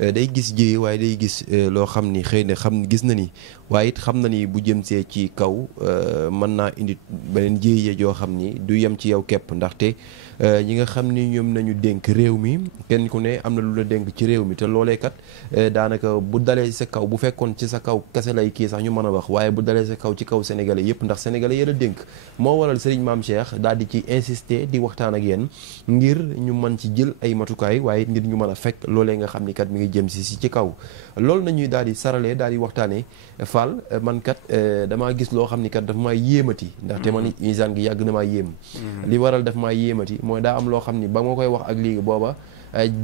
day gis jéye waaye day gis loo xam ni xëy na gis na ni waaye it xam na ni bu jëm see ci kaw mën naa indi beneen jéye joo xam ni du yem ci yow képp ndaxte ñi nga xam ni ñoom nañu dénk réew mi kenn ku ne am na lu la dénk ci réew mi te loolee kat daanaka bu dalee sa kaw bu fekkoon ci sa kaw kese lay kii sax ñu mën a wax waaye bu dalee sa kaw ci kaw sénégalais yëpp ndax sénégalais yëla dénk moo waral Serigne Mame Cheikh daal di ci insister di waxtaan ak yéen ngir ñu mën ci jël ay matukaay waaye ngir ñu mën a fekk loolee nga xam ni kat mi ngi jëm si ci kaw loolu nañuy daal di saralee daal di waxtaanee Fall man kat damaa gis loo xam ni kat daf maa yéemati ndaxte man insaan gi yàgg na maa yéem li waral daf maa yéemati mooy daa am loo xam ni ba ma koy wax ak léegi booba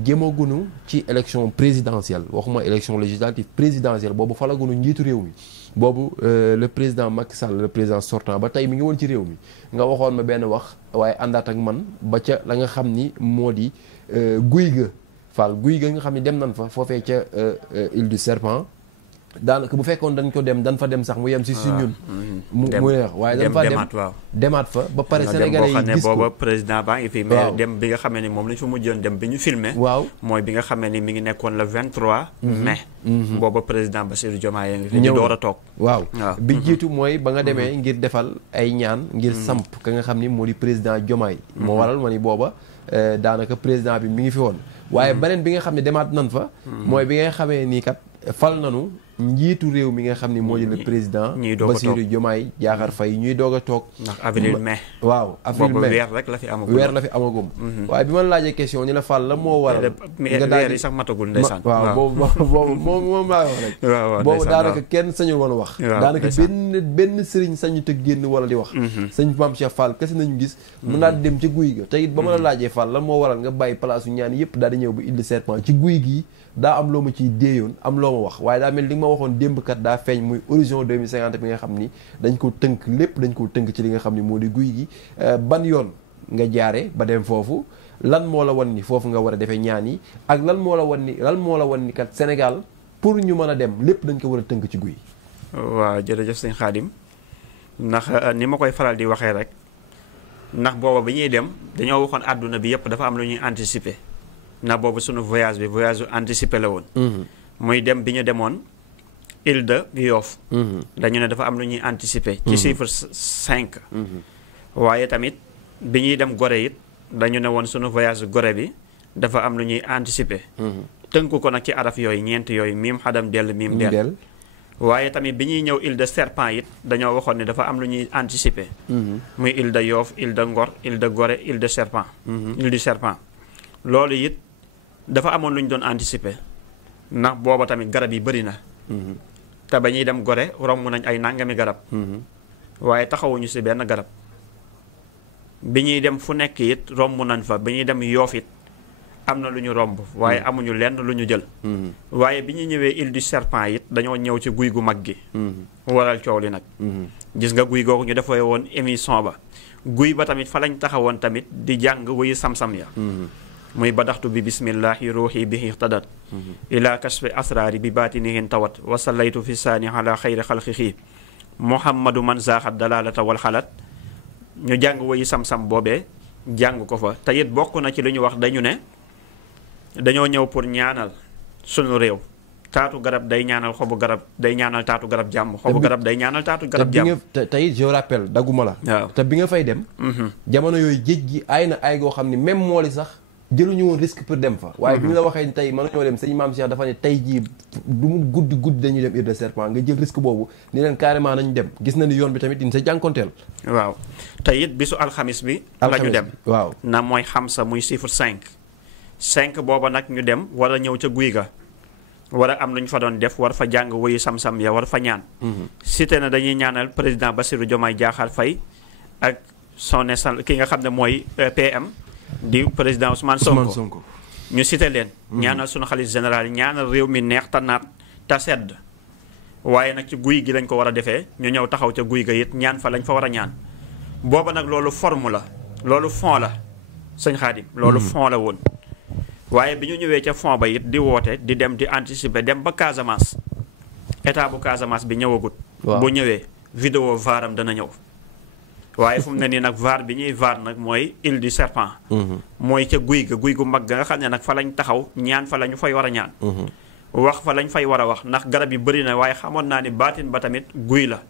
jëmagunu ci élection présidentielle waxuma élection législative présidentielle boobu falagunu njiitu réew mi boobu le président Macky Sall le président sortant ba tey mi ngi woon ci réew mi nga waxoon ma benn wax waaye àndaat ak man ba ca la nga xam ni moo di guy ga Fall guy ga nga xam ni dem nañ fa foofee ca Île du Serpent daanaka bu fekkoon dañ ko dem dañ fa dem sax mu yem si ñun mu neex waaye dañ fa demaat fa ba pare sénégalais yi gis ko booba président baa ngi fi mais dem bi nga xamee ni moom lañ fa mujjoon dem bi ñu filmé waaw mooy bi nga xamee ni mi ngi nekkoon le 23 mai booba président Bassirou Diomaye ngi fi ñu door a toog waaw bi jiitu mooy ba nga demee ngir defal ay ñaan ngir samp ka nga xam ni moo di président Diomaye moo waral ma ni booba daanaka président bi mi ngi fi woon waaye beneen bi nga xam ne demaat nan fa mooy bi nga xamee nii kat fal nanu njiitu réew mi nga xam ni moo di le président Bassirou Diomaye Diakhar Faye ñuy doog a toog ndax avril mai waaw avril mai weer rek la fi amagum waaye bi ma laajee question ni la Fall la moo waral nga daal yi sax matagul ndeysaan waaw boobu moom laa wax rek boobu daanaka kenn sañul woon a wax daanaka benn sëriñ sañu te génn wala di wax sëñ Mame Cheikh Fall kese nañu gis mu daal di dem ci guy ga te it ba ma la laajee Fall la moo waral nga bàyyi place ñaan yëpp daal di ñëw ba Île du Serpent ci guy gii daa am loo ma ciy déeyoon am loo ma wax waaye daa mel li nga ma waxoon démb kat daa feeñ muy horizon 2050 bi nga xam ni dañ ko tënk lépp dañ ko tënk ci li nga xam ni moo di guy gi ban yoon nga jaare ba dem foofu lan moo la wan ni foofu nga war a defee ñaan yi ak lan moo la wan ni kat Sénégal pour ñu mën a dem lépp dañ ko war a tënk ci guy. waaw jërëjëf sëñ Khadim ndax ni ma koy faral di waxee rek ndax booba bi ñuy dem dañoo waxoon àdduna bi yëpp dafa am lu ñuy anticiper. ndax boobu sunu voyage bi voyage anticipé la woon muy dem bi ñu demoon Île de Yoff dañu ne dafa am lu ñuy anticiper ci chiffre 5 waaye tamit bi ñuy dem Gorée it dañu ne woon sunu voyage Gorée bi dafa am lu ñuy anticiper tënku ko nag ci araf yooyu ñeent yooyu miim xadam dell miim dell waaye tamit bi ñuy ñëw Île de Serpent it dañoo waxoon ne dafa am lu ñuy anticiper muy Île de Yoff Île de Ngor Île de Gorée Île de Serpent Île du Serpent loolu it dafa amoon lu ñu doon anticiper ndax booba tamit garab yi bëri na te ba ñuy dem Gorée romb nañ ay nangami garab waaye taxawuñu si benn garab bi ñuy dem fu nekk it romb nañ fa bi ñuy dem Yoff it am na lu ñu romb waaye amuñu lenn lu ñu jël waaye bi ñu ñëwee Île du Serpent it dañoo ñëw ci guy gu mag gi waral coow li nag gis nga guy googu ñu defee woon émission ba guy ba tamit fa lañ taxawoon tamit di jàng wuyu sam-sam ya muy badaxtu bi bismillahi ruuxi bihi tadat ila kashfi asraari bi baatinihin tawat wasallaytu fi saani ala xayri xalqihi muhammadu man zaaxat dalalata wal xalat ñu jàng woyi sam-sam boobee jàng ko fa te it bokk na ci li ñu wax dañu ne dañoo ñëw pour ñaanal sunu réew taatu garab day ñaanal xobu garab day ñaanal taatu garab jàmm xobu garab day ñaanal taatu garab jàmm te it je rappelle dagguma la waaw te bi nga fay dem jamono yooyu géej gi aay na aay goo xam ni même mooli sax jëluñu woon risque pour dem fa waaye bi ñu la waxee tey mën nañoo dem sëñ Mame Cheikh dafa ne tey jii du mu guddi dañuy dem Île de Serpent nga jël risque boobu ni leen carrément nañ dem gis na ni yoon bi tamit dina sa jànkonteel waaw te it bisu alxamis bi la ñu dem waaw na mooy xam sa muy chiffre 5 booba nag ñu dem war a ñëw ca guy ga war a am lu ñu fa doon def war fa jàng wuyu sam-sam ya war fa ñaan cité na dañuy ñaanal président Bassirou Diomaye Diakhar Faye ak son excellence ki nga xam ne mooy PM di président Ousmane Sonko ñu cité leen ñaanal sunu xalif général ñaanal réew mi neex ta naat ta sedd waaye nag ci guy gi lañ ko war a defee ñu ñëw taxaw ca guy ga it ñaan fa lañ fa war a ñaan booba nag loolu forme la loolu fond la sëñ Xaadim loolu fond la woon waaye bi ñu ñëwee ca fond ba it di woote di dem di anticiper dem ba Casamance état bu Casamance bi ñëwagut bu ñëwee vidéo vaaram dana ñëw waaye fu mu ne nii nag vaar bi ñuy vaar nag mooy Île du Serpent mooy ca guy gu mag ga nga xam ne nag fa lañ taxaw ñaan fa la ñu fay war a ñaan wax fa lañ fay war a wax ndax garab yi bëri na waaye xamoon naa ni baatin ba tamit guy la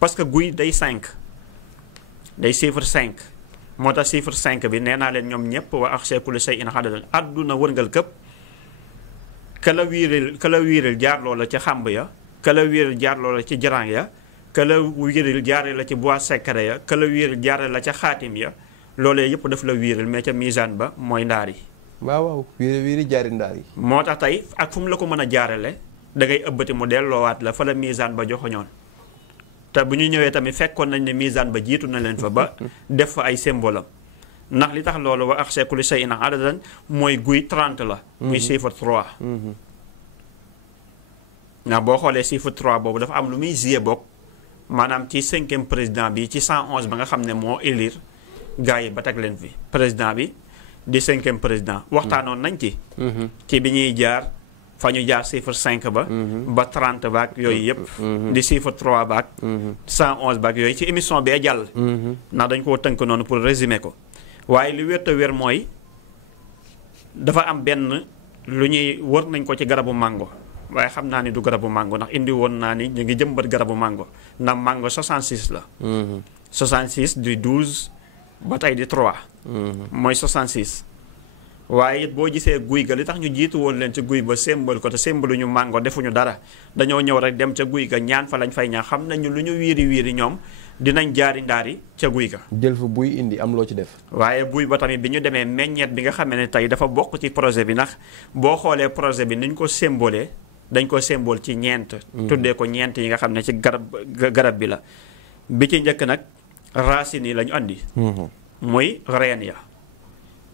parce que guy day 5 day chiffre 5 moo tax chiffre 5 bi nee naa leen ñoom ñëpp wa axsha kulli shay'in xadadan àdduna wërngal këpp kala wiiril jaar loola ca xàmb ya kala wiiril jaar loola ci jarang ya kala wiiril jaare la ci bois secret ya kala wiiril jaare la ca xaatim ya loolee yëpp daf la wiiril mais ca misaan ba mooy ndaar yi waaw wiiri jaari ndaar yi moo tax tey ak fu mu la ko mën a jaarale da ngay ëbbati mu delloowaat la fa la misaan ba joxoñoon te bu ñu ñëwee tamit fekkoon nañ ne misaan ba jiitu na leen fa ba def fa ay symbole am ndax li tax loolu wa axsha kulli shay'in adadan mooy guy 30 la muy chiffre 3 ndax boo xoolee chiffre 3 boobu dafa am lu muy gie bokk maanaam ci 5e président bi ci 111 ba nga xam ne moo élire gars yi ba teg leen fi président bi di 5e président waxtaanoon nañ ci bi ñuy jaar fa ñu jaar chiffre 5 ba ba 30 baak yooyu yëpp di chiffre 3 baak 111 baak yooyu ci émission bee jàll ndax dañ koo tënk noonu pour résumer ko waaye li wér te wér mooy dafa am benn lu ñuy wër nañ ko ci garabu mango waaye xam naa ni du garabu mango ndax indi woon naa ni ñu ngi jëmbat garabu mango ndax mango 66 la 66 du 12 ba tey di 3 mooy 66 waaye it boo gisee guy ga li tax ñu jiitu woon leen ci guy ba sémbal ko te sémbalu ñu mango defuñu dara dañoo ñëw rek dem ca guy ga ñaan fa lañ fay ñaan xam nañu lu ñu wiiri ñoom dinañ jaari ndaari ca guy ga jël fa buy indi am loo ci def waaye buy ba tamit bi ñu demee meññeet bi nga xamee ne tey dafa bokk ci projet bi ndax boo xoolee projet bi ni ñu ko symbolé dañ ko symbole ci ñeent tuddee ko ñeent yi nga xam ne ci garab bi la bi ci njëkk nag racines yi la ñu andi muy reen ya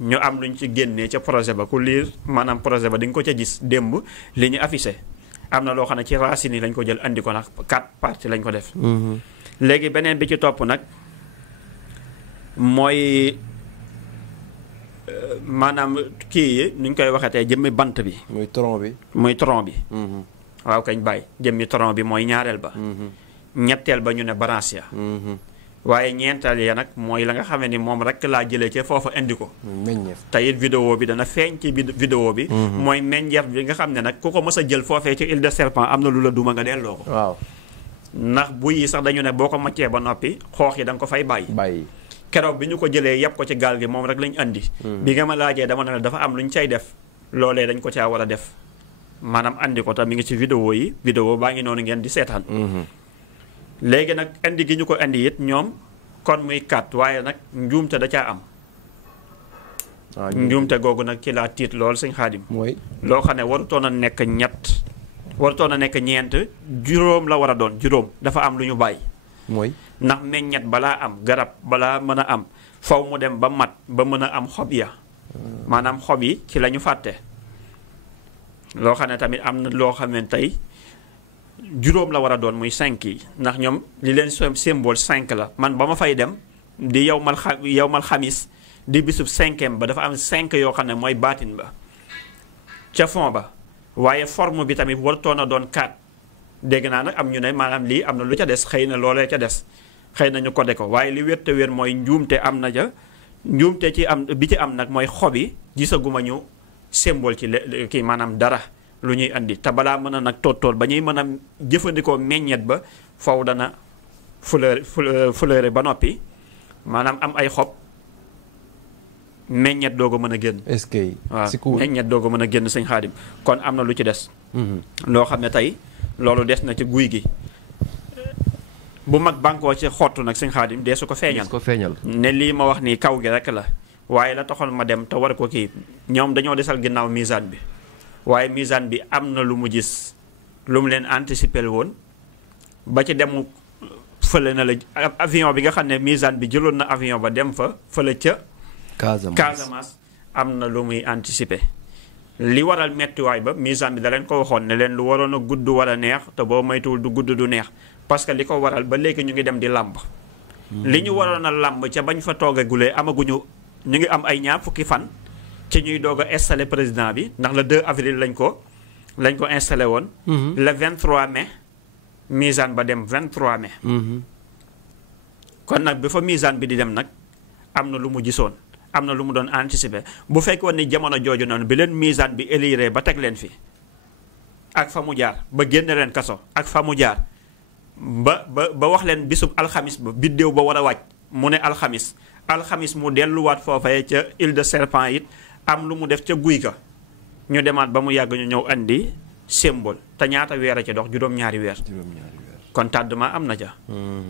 ñu am luñ ci génnee ca projet ba ku liir maanaam projet ba di nga ko ca gis démb li ñu affiché am na loo xam ne ci racines yi lañ ko jël andi ko nag 4 parties lañ ko def léegi beneen bi ci topp nag mooy maanaam kii yi nuñ koy waxatee jëmmi bant bi muy tronc bi waaw kañ bàyyi jëmmi tronc bi mooy ñaareel ba ñetteel ba ñu ne branche ya waaye ñeenteel ya nag mooy la nga xamee ni moom rek laa jëlee ci foofa indi ko te it vidéo bi dana feeñ ci vidéo bi mooy meññeef bi nga xam ne nag ku ko mës a jël foofee ci Île de Serpent am na lu la duma nga delloo ko waaw ndax buy yi sax dañu ne boo ko maccee ba noppi xoox yi da nga ko fay bàyyi keroog bi ñu ko jëlee yàpp ko ci gaal gi moom rek lañ andi bi nga ma laajee dama ne dafa am lu ñu cay def loolee dañ ko caa war a def maanaam andi ko tam mi ngi ci vidéo yi vidéo baa ngi noonu ngeen di seetaan léegi nag indi gi ñu ko indi it ñoom kon muy 4 waaye nag njuumte da caa am njuumte googu nag ci laa tiit lool sëñ Xaadim mooy loo xam ne warutoon a nekk ñett warutoon a nekk ñeent juróom la war a doon juróom dafa am lu ñu bàyyi mooy ndax meññet balaa am garab balaa mën a am faw mu dem ba mat ba mën a am xob ya maanaam xob yi ci la ñu fàtte loo xam ne tamit am na loo xam ne tey juróom la war a doon muy 5 yi ndax ñoom li leen symbole 5 la man ba ma fay dem di yow mal xamis di bisub 5e ba dafa am 5 yoo xam ne mooy baatin ba ca fond ba waaye forme bi tamit wartoon a doon 4 dégg naa nag am ñu ne maanaam lii am na lu ca des xëy na loolee ca des xëy na ñu codé ko waaye li wér te wér mooy njuumte am na ca njuumte ci am bi ci am nag mooy xob yi gisaguma ñu symbole ci kii maanaam dara lu ñuy andi te balaa mën a nag tóot ba ñuy mën a jëfandikoo meññet ba faw dana fleur ba noppi maanaam am ay xob meññet doo ko mën a génn. est-ce que waaw meññet doo ko mën a génn sëñ Xaadim kon am na lu ci des. loo xam ne tey loolu des na ci guy gi bu mag bànkoo ci xottu nag sëñ Xaadim dee su ko feeñal. ne lii ma wax nii kaw gi rek la waaye la taxoon ma dem te war ko kii ñoom dañoo desal ginnaaw misaan bi. waaye misaan bi am na lu mu gis lu mu leen anticiper woon ba ci demu fële na la avion bi nga xam ne misaan bi jëloon na avion ba dem fa fële ca Casamance am na lu muy anticiper li waral mettiwaay ba misaan bi da leen ko waxoon ne leen lu waroon a gudd war a neex te boo moytuwul du gudd du neex parce que li ko waral ba léegi ñu ngi dem di làmb li ñu waroon a làmb ca bañ fa toogagulee amaguñu ñu ngi am ay ñaar fukki fan ci ñuy doog a installé président bi ndax le 2 avril lañ ko installé woon. le 23 mai misaan ba dem 23 mai. kon nag bi fa misaan bi di dem nag am na lu mu gisoon am na lu mu doon anticiper bu fekkoon ni jamono jooju noonu bi leen misaan bi élire ba teg leen fi ak fa mu jaar ba génne leen kaso ak fa mu jaar ba wax leen bisub alxamis ba biddéew ba war a wàcc mu ne alxamis mu delluwaat foofee ca île de Serpent it am lu mu def ca guy ga ñu demaat ba mu yàgg ñu ñëw andi symbole te ñaata weer a ci dox juróom-ñaari weer kon tardement am na ca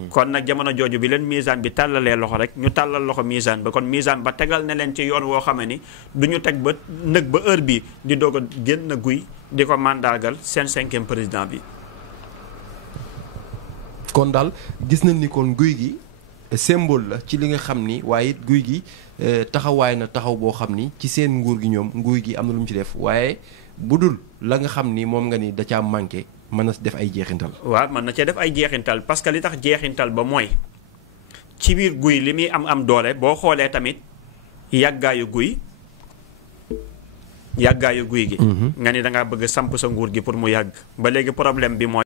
kon nag jamono jooju bi leen misaan bi tàllalee loxo rek ñu tàllal loxo misaan ba kon misaan ba tegal na leen ci yoon woo xamee ni du ñu teg ba nëg ba heure bi di doog a génn guy di ko mandargal seen 5e président bi kon daal gis nañ ni kon guy gi symbole la ci li nga xam ni waaye it guy gi taxawaay na taxaw boo xam ni ci seen nguur gi ñoom nguur gi am na lu mu ci def waaye bu dul la nga xam ni moom nga ni da caa manqué mën na def ay jeexintal. waaw mën na cee def ay jeexintal parce que li tax jeexintal ba mooy ci biir guy li muy am doole boo xoolee tamit yàggaayu guy gi. nga ni da ngaa bëgg samp sa nguur gi pour mu yàgg ba léegi problème bi mooy.